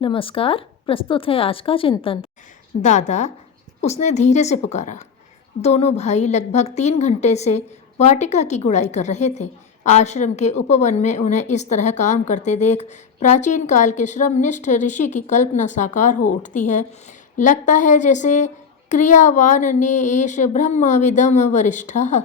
नमस्कार। प्रस्तुत है आज का चिंतन। दादा, उसने धीरे से पुकारा। दोनों भाई लगभग 3 घंटे से वाटिका की गुड़ाई कर रहे थे। आश्रम के उपवन में उन्हें इस तरह काम करते देख प्राचीन काल के श्रमनिष्ठ ऋषि की कल्पना साकार हो उठती है। लगता है जैसे क्रियावान ने एष ब्रह्मविदम वरिष्ठः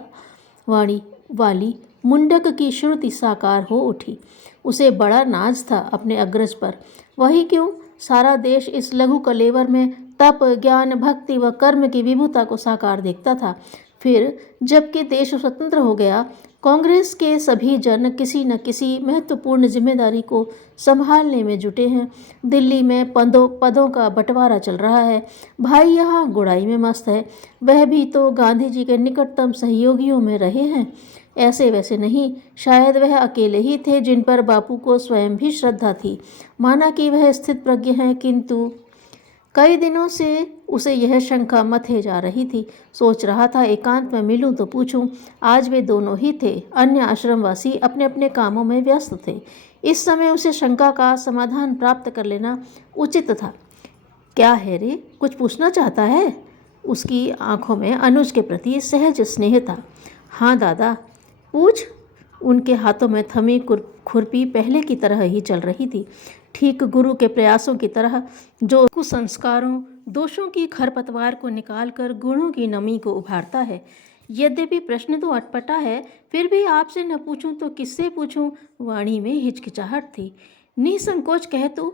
वाणी वाली मुंडक की श्रुति साकार हो उठी। उसे बड़ा नाज था अपने अग्रज पर। वही क्यों, सारा देश इस लघु कलेवर में तप, ज्ञान, भक्ति व कर्म की विभुता को साकार देखता था। फिर जबकि देश स्वतंत्र हो गया, कांग्रेस के सभी जन किसी न किसी महत्वपूर्ण जिम्मेदारी को संभालने में जुटे हैं। दिल्ली में पदों का बंटवारा चल रहा है। भाई यहाँ गुड़ाई में मस्त है। वह भी तो गांधी जी के निकटतम सहयोगियों में रहे हैं। ऐसे वैसे नहीं, शायद वह अकेले ही थे जिन पर बापू को स्वयं भी श्रद्धा थी। माना कि वह स्थित प्रज्ञ हैं, किंतु कई दिनों से उसे यह शंका मथे जा रही थी। सोच रहा था एकांत में मिलूं तो पूछूं। आज वे दोनों ही थे। अन्य आश्रमवासी अपने अपने कामों में व्यस्त थे। इस समय उसे शंका का समाधान प्राप्त कर लेना उचित था। क्या है रे, कुछ पूछना चाहता है? उसकी आंखों में अनुज के प्रति सहज स्नेह था। हाँ दादा, पूछ। उनके हाथों में थमी खुरपी पहले की तरह ही चल रही थी, ठीक गुरु के प्रयासों की तरह, जो कुसंस्कारों, दोषों की खरपतवार को निकालकर गुणों की नमी को उभारता है। यद्यपि प्रश्न तो अटपटा है, फिर भी आपसे न पूछूं तो किससे पूछूं? वाणी में हिचकिचाहट थी। निसंकोच कह तू।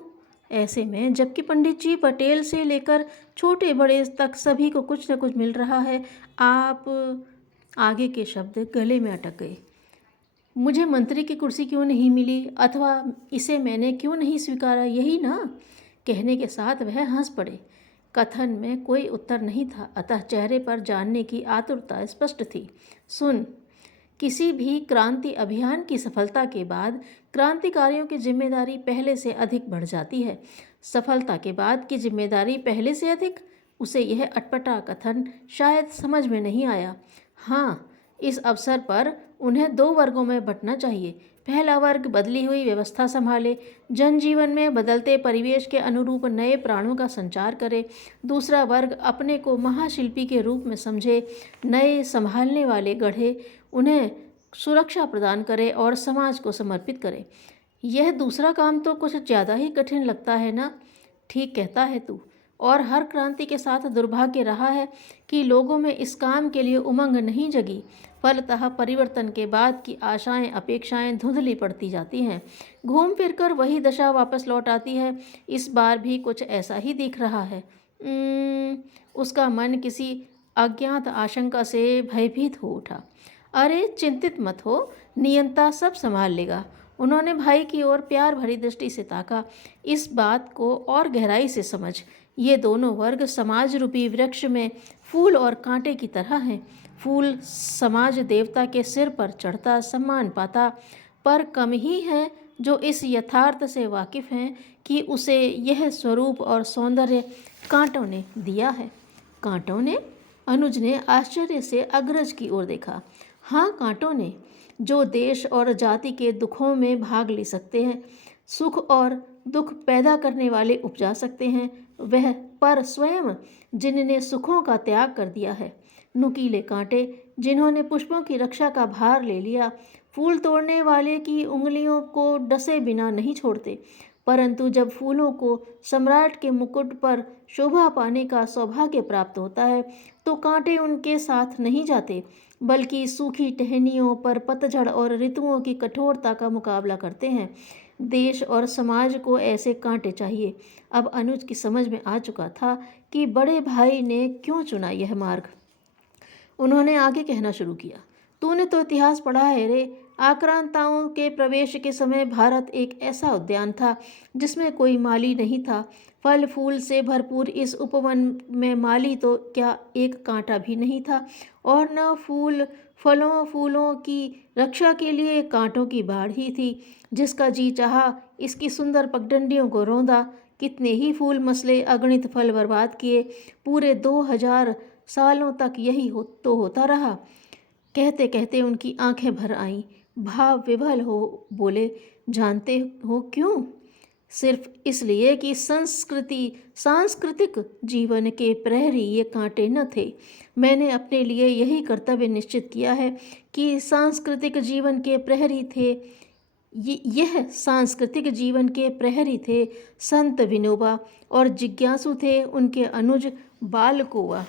ऐसे में जबकि पंडित जी पटेल से लेकर छोटे बड़े तक सभी को कुछ न कुछ मिल रहा है, आप। आगे के शब्द गले में अटक गए। मुझे मंत्री की कुर्सी क्यों नहीं मिली, अथवा इसे मैंने क्यों नहीं स्वीकारा, यही ना? कहने के साथ वह हंस पड़े। कथन में कोई उत्तर नहीं था, अतः चेहरे पर जानने की आतुरता स्पष्ट थी। सुन, किसी भी क्रांति अभियान की सफलता के बाद क्रांतिकारियों की जिम्मेदारी पहले से अधिक बढ़ जाती है। सफलता के बाद की जिम्मेदारी पहले से अधिक? उसे यह अटपटा कथन शायद समझ में नहीं आया। हाँ, इस अवसर पर उन्हें 2 वर्गों में बंटना चाहिए। पहला वर्ग बदली हुई व्यवस्था संभाले, जनजीवन में बदलते परिवेश के अनुरूप नए प्राणों का संचार करे। दूसरा वर्ग अपने को महाशिल्पी के रूप में समझे, नए संभालने वाले गढ़े, उन्हें सुरक्षा प्रदान करे और समाज को समर्पित करे। यह दूसरा काम तो कुछ ज़्यादा ही कठिन लगता है ना? ठीक कहता है तू। और हर क्रांति के साथ दुर्भाग्य रहा है कि लोगों में इस काम के लिए उमंग नहीं जगी। फलतः परिवर्तन के बाद की आशाएं, अपेक्षाएं धुंधली पड़ती जाती हैं। घूम फिर कर वही दशा वापस लौट आती है। इस बार भी कुछ ऐसा ही दिख रहा है। उसका मन किसी अज्ञात आशंका से भयभीत हो उठा। अरे चिंतित मत हो, नियंता सब संभाल लेगा। उन्होंने भाई की ओर प्यार भरी दृष्टि से ताका। इस बात को और गहराई से समझ। ये दोनों वर्ग समाज रूपी वृक्ष में फूल और कांटे की तरह हैं। फूल समाज देवता के सिर पर चढ़ता सम्मान पाता, पर कम ही हैं जो इस यथार्थ से वाकिफ हैं कि उसे यह स्वरूप और सौंदर्य कांटों ने दिया है। कांटों ने? अनुज ने आश्चर्य से अग्रज की ओर देखा। हाँ, कांटों ने, जो देश और जाति के दुखों में भाग ले सकते हैं, सुख और दुख पैदा करने वाले उपजा सकते हैं, वह पर स्वयं जिनने सुखों का त्याग कर दिया है। नुकीले कांटे, जिन्होंने पुष्पों की रक्षा का भार ले लिया। फूल तोड़ने वाले की उंगलियों को डसे बिना नहीं छोड़ते, परंतु जब फूलों को सम्राट के मुकुट पर शोभा पाने का सौभाग्य प्राप्त होता है, तो कांटे उनके साथ नहीं जाते, बल्कि सूखी टहनियों पर पतझड़ और ऋतुओं की कठोरता का मुकाबला करते हैं। देश और समाज को ऐसे कांटे चाहिए। अब अनुज की समझ में आ चुका था कि बड़े भाई ने क्यों चुना यह मार्ग। उन्होंने आगे कहना शुरू किया। तूने तो इतिहास पढ़ा है रे। आक्रांताओं के प्रवेश के समय भारत एक ऐसा उद्यान था जिसमें कोई माली नहीं था। फल फूल से भरपूर इस उपवन में माली तो क्या एक कांटा भी नहीं था, और न फलों फूलों की रक्षा के लिए कांटों की बाढ़ ही थी। जिसका जी चाहा इसकी सुंदर पगडंडियों को रौंदा। कितने ही फूल मसले, अगणित फल बर्बाद किए। पूरे 2000 सालों तक यही होता रहा। कहते कहते उनकी आंखें भर आईं। भाव विभल हो बोले, जानते हो क्यों? सिर्फ इसलिए कि सांस्कृतिक जीवन के प्रहरी ये कांटे न थे। मैंने अपने लिए यही कर्तव्य निश्चित किया है कि सांस्कृतिक जीवन के प्रहरी थे। यह सांस्कृतिक जीवन के प्रहरी थे संत विनोबा, और जिज्ञासु थे उनके अनुज बालकोवा।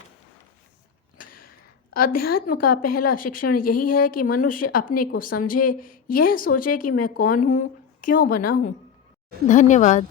अध्यात्म का पहला शिक्षण यही है कि मनुष्य अपने को समझे, यह सोचे कि मैं कौन हूँ, क्यों बना हूँ। धन्यवाद।